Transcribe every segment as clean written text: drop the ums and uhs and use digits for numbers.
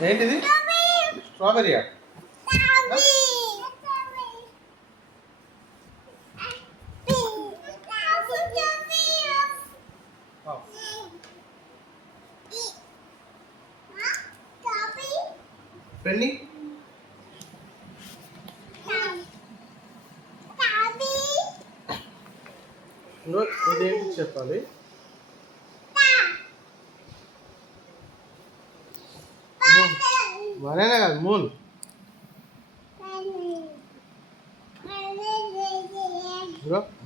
ఏంటిది? స్ట్రాబెరీయా? పెన్ని ఇదేంటి చెప్పాలి. బనానా కాదు, మూన్.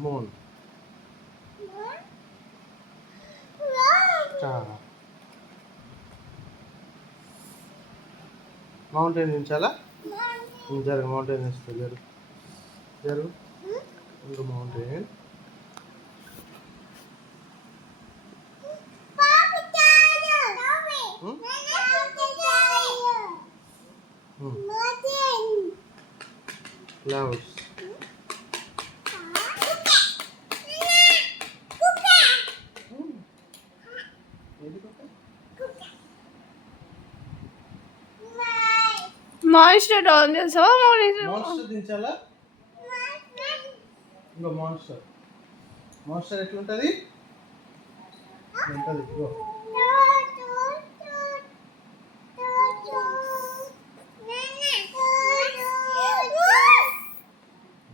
Moon mountain దించాలా? జరుగు, మౌంటైన్ దించుతా. జరుగు జరుగు. ఇంకో మౌంటైన్. క్లౌడ్స్. మాన్స్టర్ ఆన్ చేసావా? మాన్స్టర్ దించాలా? ఇంకో మాన్స్టర్. మాన్స్టర్ ఎట్లుంటది? ఉంటది. ఇగో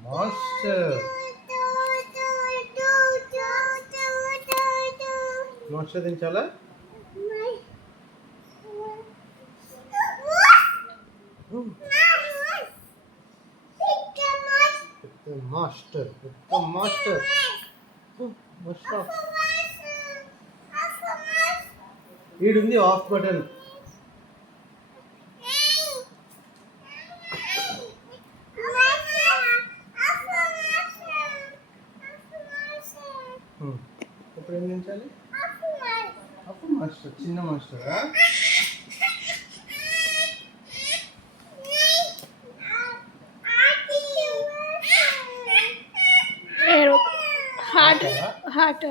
మాన్స్టర్. మాన్స్టర్ దించాలా? మాస్టర్. మాస్టర్. ఈడుంది ఆఫ్ బటన్. ఇప్పుడు ఏం దించాలి? Of master. చిన్న మాస్టరా? హార్ట్ హార్ట్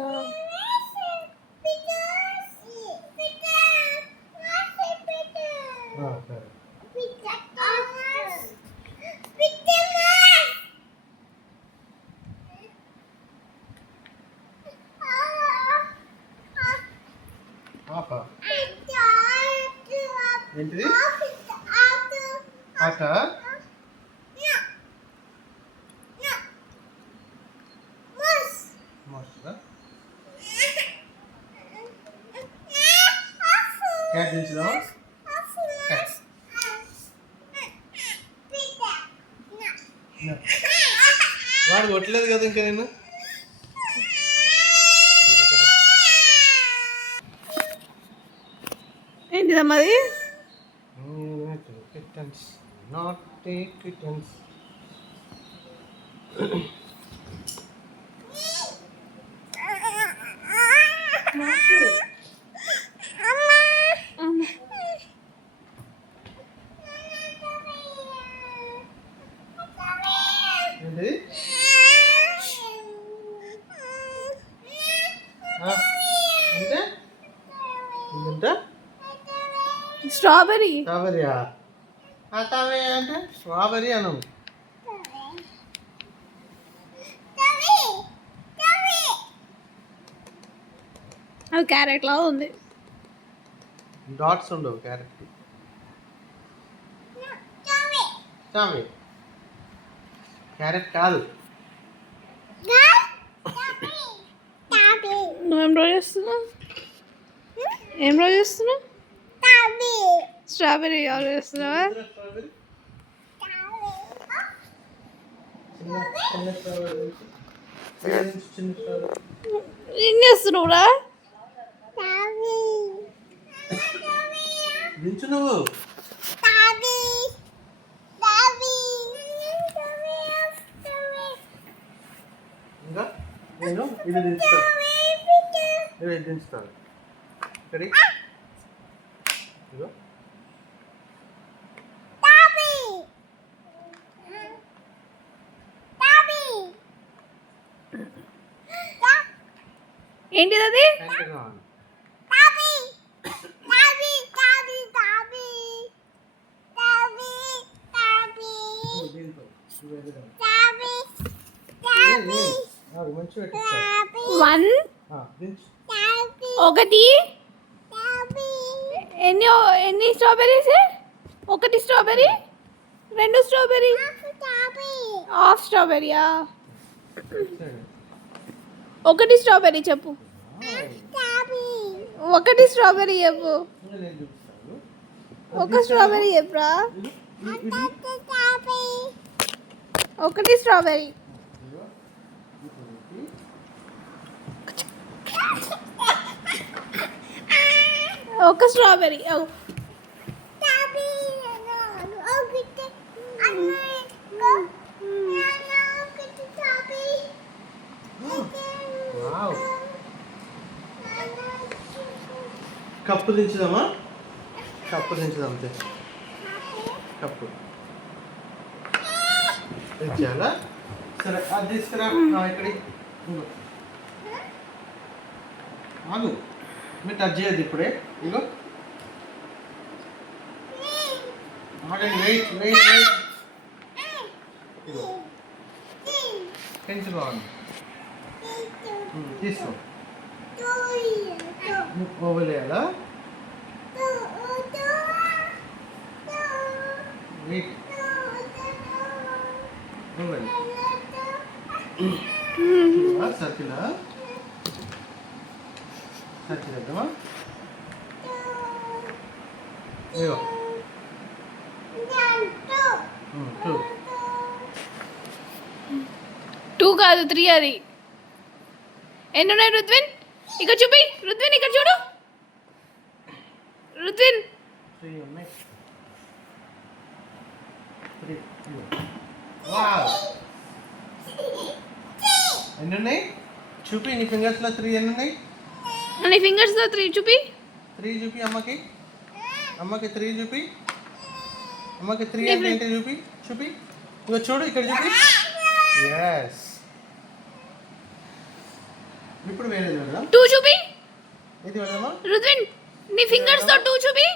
ఏంటిది? ఆట. క్యాట్ దించుదాం. వాడు కొట్టలేదు కదా ఇంకా నేను. ఏంటిదమ్మది? Kittens, not kittens. ఏంటిది? అంటే ఏంటంటే స్ట్రాబెరీ. స్ట్రాబెరీయా? అటావే అంటే స్ట్రాబెరీ అను. అది క్యారెట్ లా ఉంది. డాట్స్ ఉండవు క్యారెట్. చావే క్యారెట్ కాదు. నువ్వేం డ్రా చేస్తున్నావు? ఏం డ్రా చేస్తున్నావు? స్ట్రాబెరీ డ్రా చేస్తున్నావా? ఏం చేస్తున్నావురా? దించు నువ్వు. ఇంకా నేను ఇది దించుతాను. ఇది దించుతాను. రెడీ? ఇదిగో ఏంటిది అది? యాంటెనా. మంచిగా 1 ఒకటి ఎన్ని స్ట్రాబెర్రీస్? ఒకటి స్ట్రాబెర్రీ, 2 స్ట్రాబెర్రీ, హాఫ్ స్ట్రాబెర్రీయా? ఒకటి స్ట్రాబెర్రీ చెప్పు. ఒకటి స్ట్రాబెర్రీ చెప్పు. ఒక స్ట్రాబెర్రీ చెప్పురా. ఒకటి స్ట్రాబెర్రీ. ఒక స్ట్రాబెర్రీ. కప్పు దించుదామా? కప్పు దించుదాం. కప్పు దించాలా? సరే అది తీసుకురా. ఇక్కడికి ఆగు, మీరు టచ్ చేయద్దు ఇప్పుడే. ఇగో ఆగండి, వెయిట్ వెయిట్ వెయిట్. ఇగో పెంచు బాగుంది. తీసుకో. ఓవలేయాలా? వెయిట్ ఓవల్ సర్కిలా? సర్కిల్ వేద్దామా? ఇగో 2 కాదు 3 అది. ఎన్ని ఉన్నాయి రుద్విన్? ఇక్కడ చూపి. రుద్విన్ ఇక్కడ చూడు. రుద్విన్ 3 ఉన్నాయి. 3 వావ్. ఎన్ని ఉన్నాయి చూపి. నీ ఫింగర్స్లో 3 ఎన్ని ఉన్నాయి? నీ ఫింగర్స్తో 3 చూపి. 3 చూపి అమ్మకి. అమ్మకి 3 చూపి. అమ్మకి 3 అంటే ఏంటి చూపి. చూపి. ఇగో చూడు ఇక్కడ చూపి. ఎస్. ఇప్పుడు వేరేది వెళ్దాం. 2 చూపి. ఇది వెళ్దామా? రుద్విన్ నీ ఫింగర్స్తో 2 చూపి.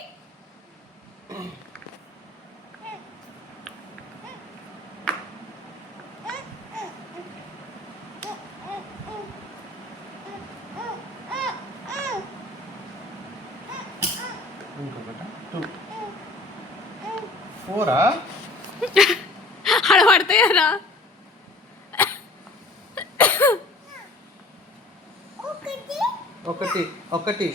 ఇంకొకట 2 4 ఆడ పడతాయారా? ఒకటి ఒకటి